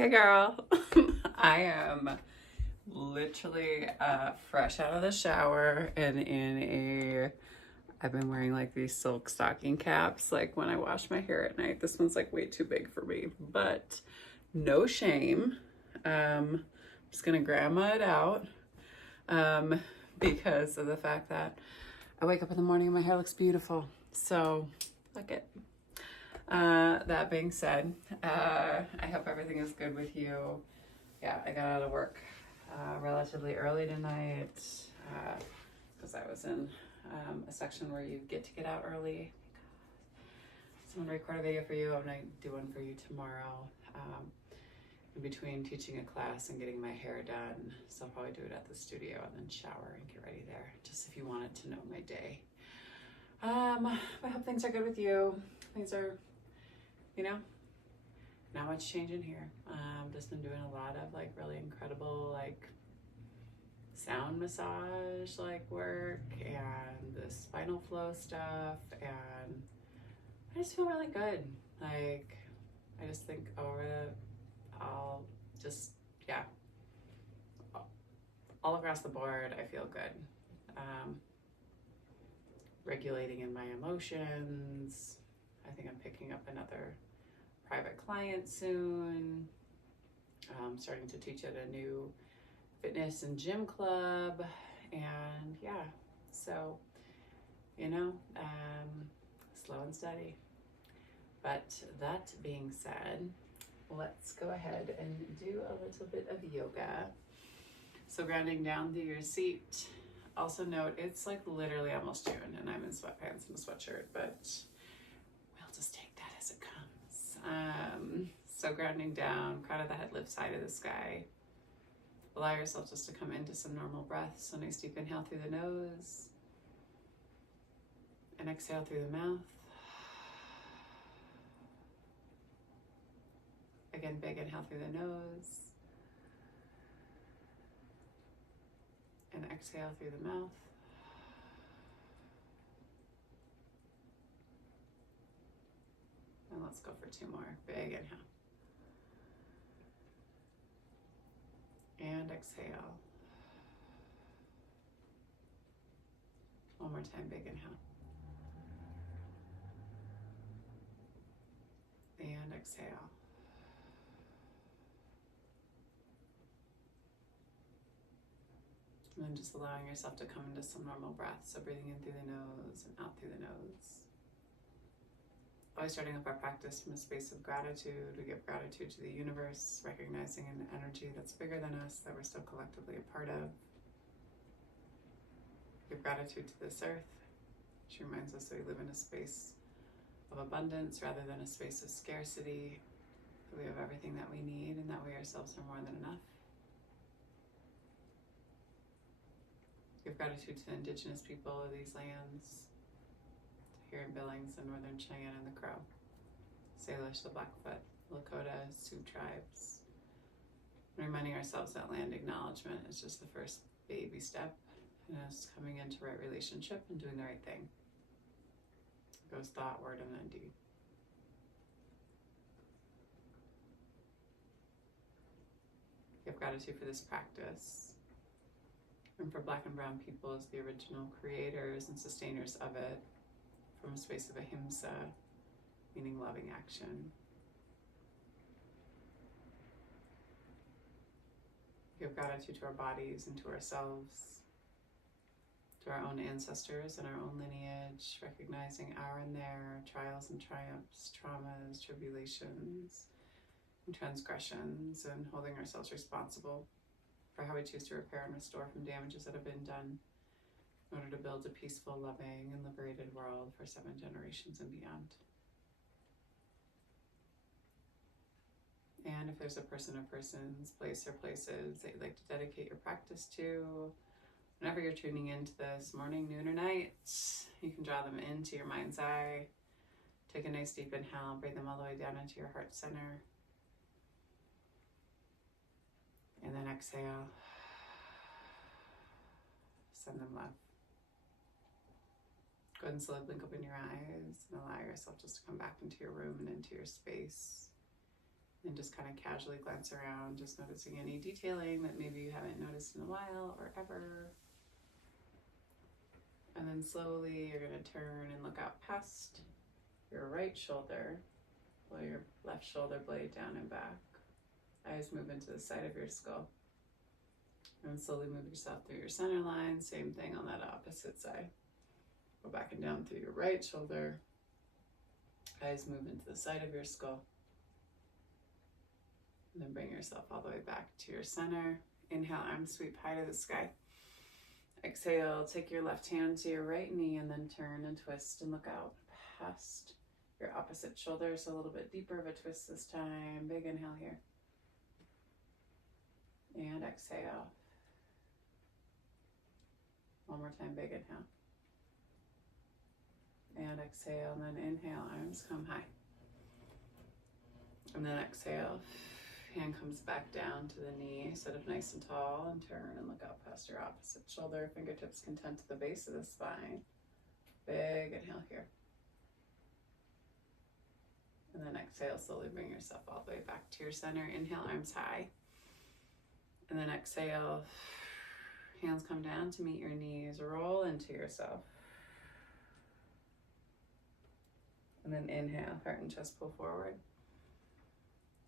Hey girl, I am literally fresh out of the shower and I've been wearing like these silk stocking caps like when I wash my hair at night. This one's like way too big for me, but no shame. I'm just gonna grandma it out because of the fact that I wake up in the morning and my hair looks beautiful. So, fuck it. That being said, I hope everything is good with you. Yeah, I got out of work relatively early tonight because I was in a section where you get to get out early. So I'm gonna record a video for you. I'm gonna do one for you tomorrow. In between teaching a class and getting my hair done. So I'll probably do it at the studio and then shower and get ready there, just if you wanted to know my day. I hope things are good with you. Things are, not much change in here. Just been doing a lot of like really incredible like sound massage like work and the spinal flow stuff, and I just feel really good. Like I just think I'll just all across the board I feel good. Regulating in my emotions. I think I'm picking up another private client soon. Starting to teach at a new fitness and gym club, and so slow and steady. But that being said, let's go ahead and do a little bit of yoga. So grounding down through your seat. Also note, it's like literally almost June and I'm in sweatpants and a sweatshirt, but we'll just take that as it comes. So grounding down, crown of the head, lift side of the sky. Allow yourself just to come into some normal breath. So nice deep inhale through the nose and exhale through the mouth. Again, big inhale through the nose and exhale through the mouth. And let's go for two more. Big inhale. And exhale. One more time, big inhale. And exhale. And then just allowing yourself to come into some normal breath. So breathing in through the nose and out through the nose. Always starting up our practice from a space of gratitude. We give gratitude to the universe, recognizing an energy that's bigger than us, that we're still collectively a part of. Give gratitude to this earth, which reminds us that we live in a space of abundance rather than a space of scarcity, that we have everything that we need and that we ourselves are more than enough. Give gratitude to the indigenous people of these lands, here in Billings, the Northern Cheyenne and the Crow, Salish, the Blackfoot, Lakota, Sioux tribes. And reminding ourselves that land acknowledgement is just the first baby step in us coming into right relationship and doing the right thing. It goes thought, word, and then deed. Give gratitude for this practice and for Black and Brown people as the original creators and sustainers of it, from a space of ahimsa, meaning loving action. Give gratitude to our bodies and to ourselves, to our own ancestors and our own lineage, recognizing our and their trials and triumphs, traumas, tribulations, and transgressions, and holding ourselves responsible for how we choose to repair and restore from damages that have been done, in order to build a peaceful, loving, and liberated world for 7 generations and beyond. And if there's a person or persons, place or places that you'd like to dedicate your practice to, whenever you're tuning into this, morning, noon, or night, you can draw them into your mind's eye. Take a nice deep inhale, bring them all the way down into your heart center. And then exhale. Send them love. Go ahead and slowly blink open your eyes and allow yourself just to come back into your room and into your space. And just kind of casually glance around, just noticing any detailing that maybe you haven't noticed in a while or ever. And then slowly you're going to turn and look out past your right shoulder, pull your left shoulder blade down and back. Eyes move into the side of your skull. And slowly move yourself through your center line. Same thing on that opposite side. Go back and down through your right shoulder. Eyes move into the side of your skull. And then bring yourself all the way back to your center. Inhale, arms sweep high to the sky. Exhale, take your left hand to your right knee and then turn and twist and look out past your opposite shoulder. So a little bit deeper of a twist this time. Big inhale here. And exhale. One more time, big inhale. And exhale, and then inhale, arms come high. And then exhale, hand comes back down to the knee, sit up nice and tall and turn and look out past your opposite shoulder. Fingertips content to the base of the spine. Big inhale here. And then exhale, slowly bring yourself all the way back to your center. Inhale, arms high. And then exhale, hands come down to meet your knees. Roll into yourself. And then inhale, heart and chest pull forward.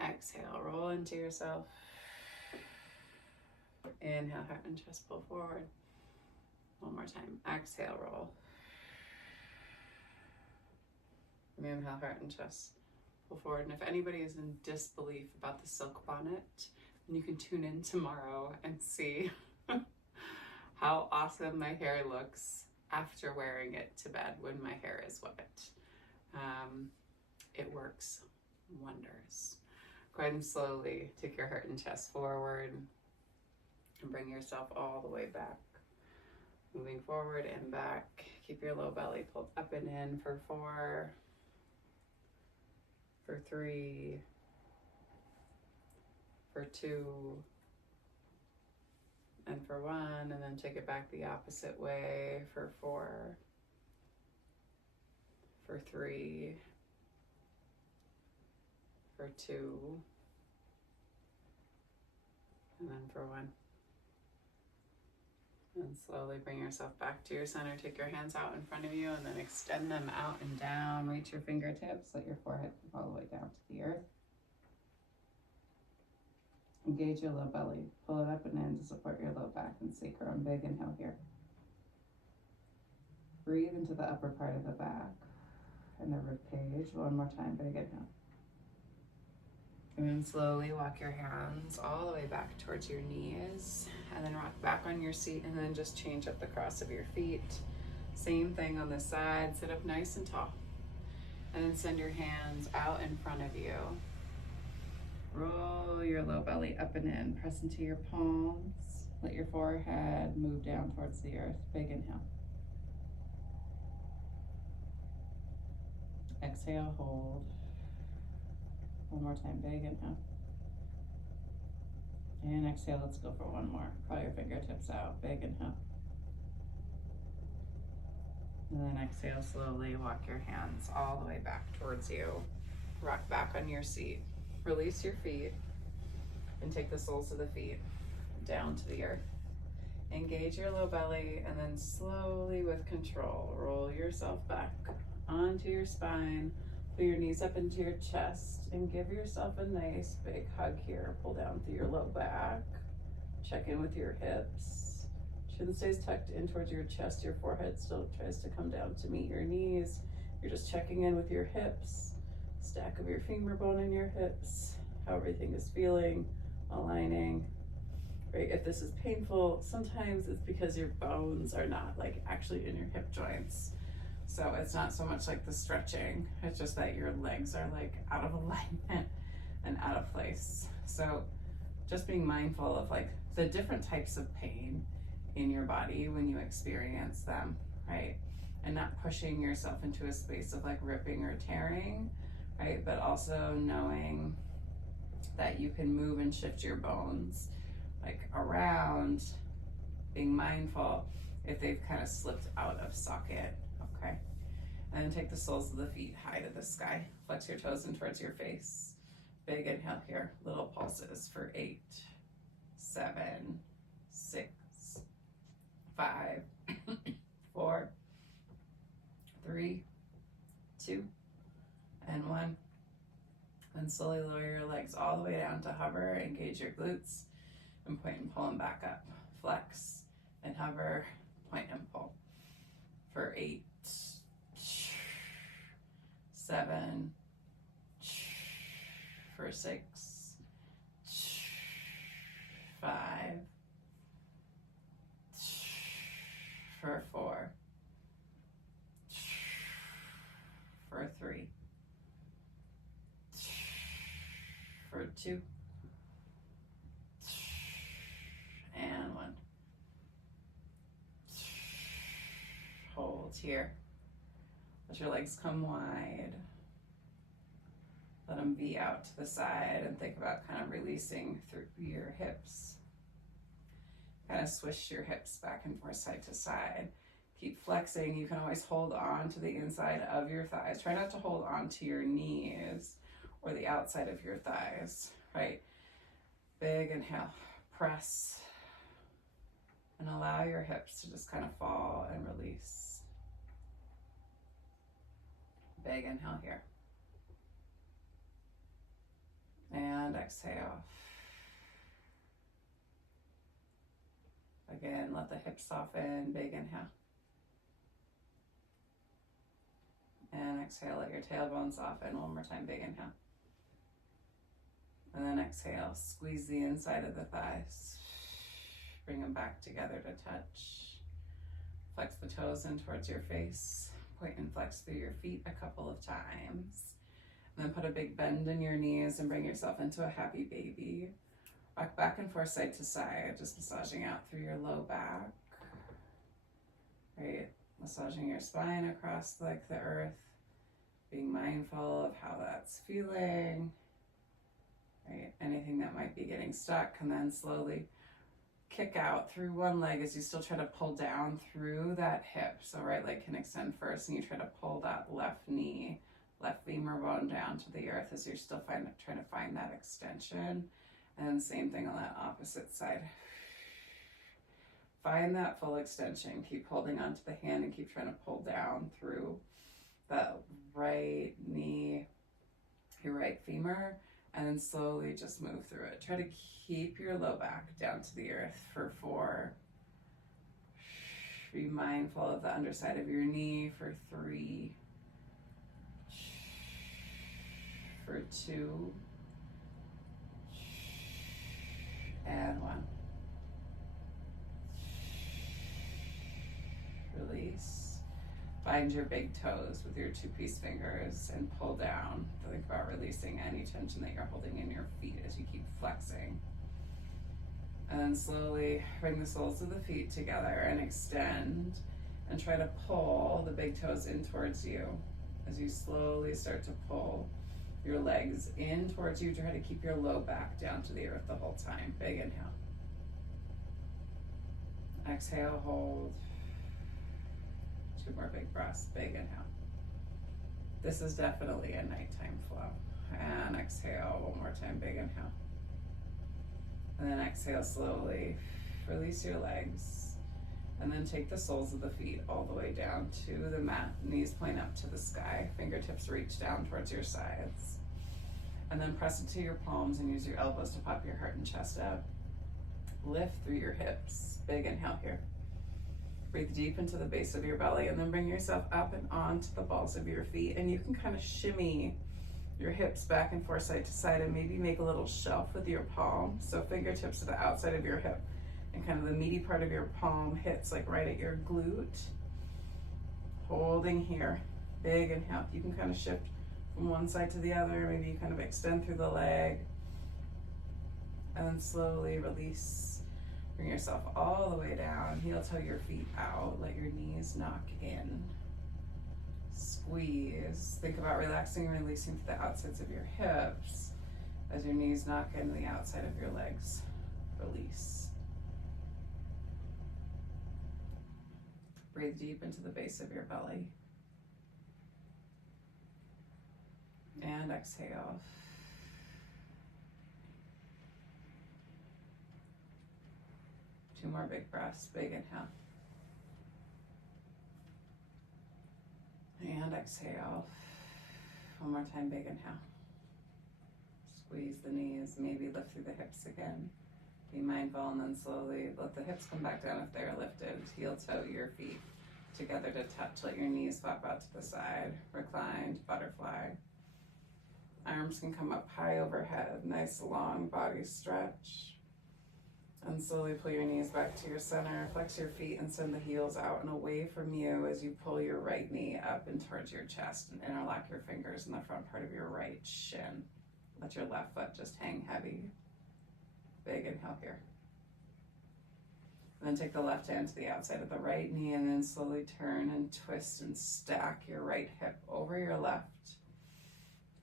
Exhale, roll into yourself. Inhale, heart and chest pull forward. One more time. Exhale, roll. And inhale, heart and chest pull forward. And if anybody is in disbelief about the silk bonnet, you can tune in tomorrow and see how awesome my hair looks after wearing it to bed when my hair is wet. It works wonders. Go ahead and slowly take your heart and chest forward and bring yourself all the way back. Moving forward and back. Keep your low belly pulled up and in for 4, for 3, for 2, and for 1, and then take it back the opposite way for 4, for 3, for 2, and then for 1. And slowly bring yourself back to your center. Take your hands out in front of you and then extend them out and down. Reach your fingertips. Let your forehead come all the way down to the earth. Engage your low belly. Pull it up and in to support your low back and sacrum. Big inhale here. Breathe into the upper part of the back and the rib cage. One more time. Big inhale. And then slowly walk your hands all the way back towards your knees and then rock back on your seat and then just change up the cross of your feet. Same thing on this side. Sit up nice and tall. And then send your hands out in front of you. Roll your low belly up and in. Press into your palms. Let your forehead move down towards the earth. Big inhale. Exhale, hold. One more time, big inhale. And exhale, let's go for one more. Crawl your fingertips out, big inhale. And then exhale, slowly walk your hands all the way back towards you. Rock back on your seat. Release your feet and take the soles of the feet down to the earth. Engage your low belly and then slowly with control, roll yourself back onto your spine. Pull your knees up into your chest and give yourself a nice big hug here. Pull down through your low back. Check in with your hips. Chin stays tucked in towards your chest. Your forehead still tries to come down to meet your knees. You're just checking in with your hips. Stack of your femur bone in your hips. How everything is feeling, aligning. Right? If this is painful, sometimes it's because your bones are not like actually in your hip joints. So it's not so much like the stretching, it's just that your legs are like out of alignment and out of place. So just being mindful of like the different types of pain in your body when you experience them, right? And not pushing yourself into a space of like ripping or tearing, right? But also knowing that you can move and shift your bones like around, being mindful if they've kind of slipped out of socket. Okay, and then take the soles of the feet high to the sky. Flex your toes in towards your face. Big inhale here. Little pulses for 8, 7, 6, 5, 4, 3, 2, and 1. And slowly lower your legs all the way down to hover. Engage your glutes and point and pull them back up. Flex and hover, point and pull for 8, 7, for 6, 5, for 4, for 3, for 2, and 1. Hold here. Let your legs come wide. Let them be out to the side, and think about kind of releasing through your hips. Kind of swish your hips back and forth side to side. Keep flexing. You can always hold on to the inside of your thighs. Try not to hold on to your knees or the outside of your thighs, right? Big inhale, press, and allow your hips to just kind of fall and release. Big inhale here. And exhale. Again, let the hips soften. Big inhale. And exhale, let your tailbone soften. One more time, big inhale. And then exhale, squeeze the inside of the thighs. Bring them back together to touch. Flex the toes in towards your face. Point and flex through your feet a couple of times. And then put a big bend in your knees and bring yourself into a happy baby. Rock back and forth side to side, just massaging out through your low back. Right, massaging your spine across like the earth. Being mindful of how that's feeling. Right, anything that might be getting stuck, and then slowly kick out through one leg as you still try to pull down through that hip. So right leg can extend first, and you try to pull that left knee, left femur bone down to the earth as you're still trying to find that extension. And same thing on that opposite side. Find that full extension. Keep holding onto the hand and keep trying to pull down through that right knee, your right femur, and then slowly just move through it. Try to keep your low back down to the earth for 4. Be mindful of the underside of your knee for 3, for 2, and 1. Release. Find your big toes with your 2-piece fingers and pull down. Think about releasing any tension that you're holding in your feet as you keep flexing. And then slowly bring the soles of the feet together and extend, and try to pull the big toes in towards you as you slowly start to pull your legs in towards you. Try to keep your low back down to the earth the whole time. Big inhale. Exhale, hold. 2 more big breaths. Big inhale. This is definitely a nighttime flow. And exhale, one more time. Big inhale. And then exhale slowly. Release your legs. And then take the soles of the feet all the way down to the mat. Knees point up to the sky. Fingertips reach down towards your sides. And then press into your palms and use your elbows to pop your heart and chest up. Lift through your hips. Big inhale here. Breathe deep into the base of your belly, and then bring yourself up and onto the balls of your feet. And you can kind of shimmy your hips back and forth side to side, and maybe make a little shelf with your palm. So fingertips to the outside of your hip, and kind of the meaty part of your palm hits like right at your glute. Holding here. Big inhale. You can kind of shift from one side to the other. Maybe you kind of extend through the leg. And then slowly release. Bring yourself all the way down. Heel toe your feet out. Let your knees knock in. Squeeze. Think about relaxing and releasing to the outsides of your hips as your knees knock into the outside of your legs. Release. Breathe deep into the base of your belly. And exhale. 2 more big breaths, big inhale. And exhale. One more time, big inhale. Squeeze the knees, maybe lift through the hips again. Be mindful and then slowly let the hips come back down if they're lifted. Heel toe your feet together to touch. Let your knees swap out to the side. Reclined butterfly. Arms can come up high overhead. Nice long body stretch. And slowly pull your knees back to your center. Flex your feet and send the heels out and away from you as you pull your right knee up and towards your chest and interlock your fingers in the front part of your right shin. Let your left foot just hang heavy. Big inhale here. And then take the left hand to the outside of the right knee and then slowly turn and twist and stack your right hip over your left.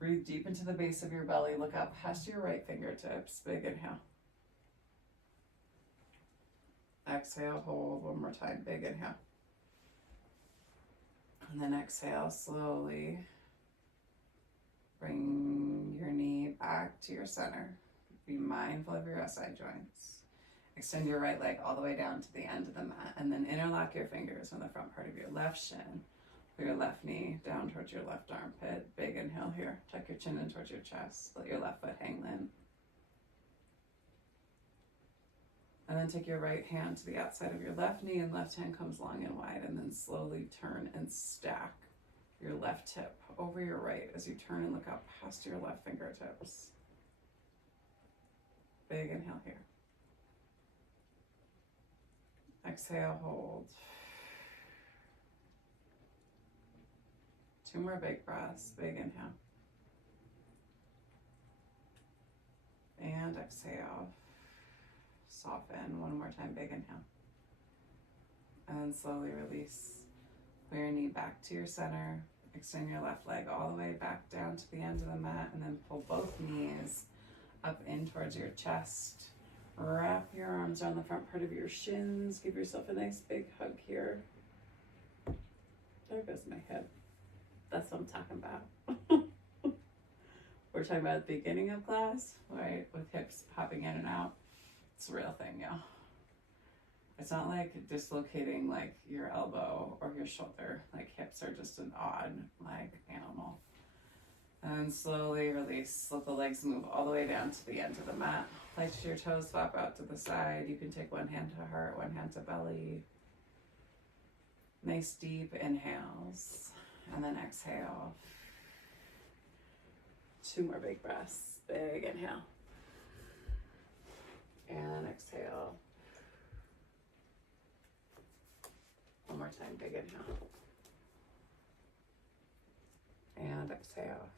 Breathe deep into the base of your belly. Look up past your right fingertips. Big inhale. Exhale, hold one more time. Big inhale. And then exhale slowly. Bring your knee back to your center. Be mindful of your SI joints. Extend your right leg all the way down to the end of the mat and then interlock your fingers on the front part of your left shin. Put your left knee down towards your left armpit. Big inhale here. Tuck your chin in towards your chest. Let your left foot hang limp. And then take your right hand to the outside of your left knee and left hand comes long and wide and then slowly turn and stack your left hip over your right as you turn and look up past your left fingertips. Big inhale here. Exhale, hold. 2 more big breaths, big inhale. And exhale. Soften, 1 more time, big inhale. And then slowly release. Pull your knee back to your center. Extend your left leg all the way back down to the end of the mat and then pull both knees up in towards your chest. Wrap your arms around the front part of your shins. Give yourself a nice big hug here. There goes my head. That's what I'm talking about. We're talking about the beginning of class, right? With hips popping in and out. It's a real thing, yeah. It's not like dislocating like your elbow or your shoulder. Like hips are just an odd like animal. And slowly release. Let the legs move all the way down to the end of the mat. Place your toes, swap out to the side. You can take one hand to heart, one hand to belly. Nice deep inhales. And then exhale. 2 more big breaths. Big inhale. And exhale. 1 more time, big inhale. And exhale.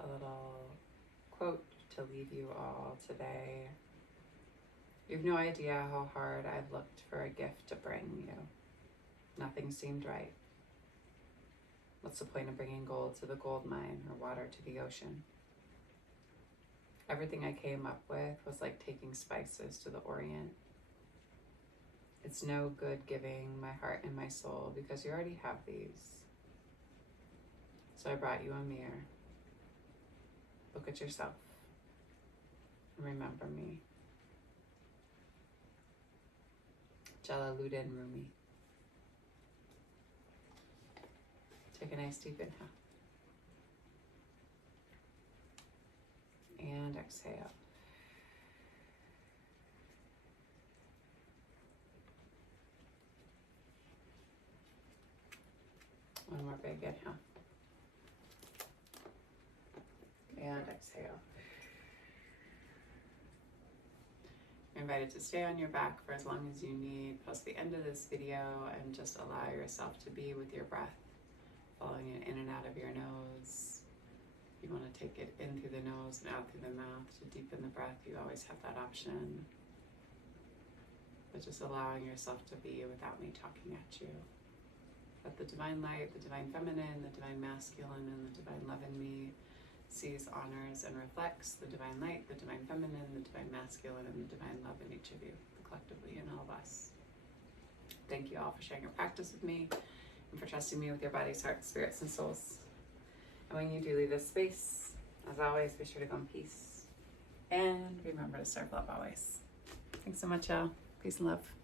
A little quote to leave you all today. You've no idea how hard I've looked for a gift to bring you. Nothing seemed right. What's the point of bringing gold to the gold mine or water to the ocean? Everything I came up with was like taking spices to the Orient. It's no good giving my heart and my soul because you already have these. So I brought you a mirror. Look at yourself and remember me. Jalaluddin Rumi. Take a nice deep inhale. And exhale. One more big inhale. And exhale. You're invited to stay on your back for as long as you need, post the end of this video, and just allow yourself to be with your breath, following it in and out of your nose. If you want to take it in through the nose and out through the mouth to deepen the breath, you always have that option. But just allowing yourself to be without me talking at you. that the divine light, the divine feminine, the divine masculine, and the divine love in me sees, honors, and reflects the divine light, the divine feminine, the divine masculine, and the divine love in each of you, collectively in all of us. Thank you all for sharing your practice with me and for trusting me with your bodies, hearts, spirits, and souls. And when you do leave this space, as always, be sure to go in peace. And remember to serve love always. Thanks so much, y'all. Peace and love.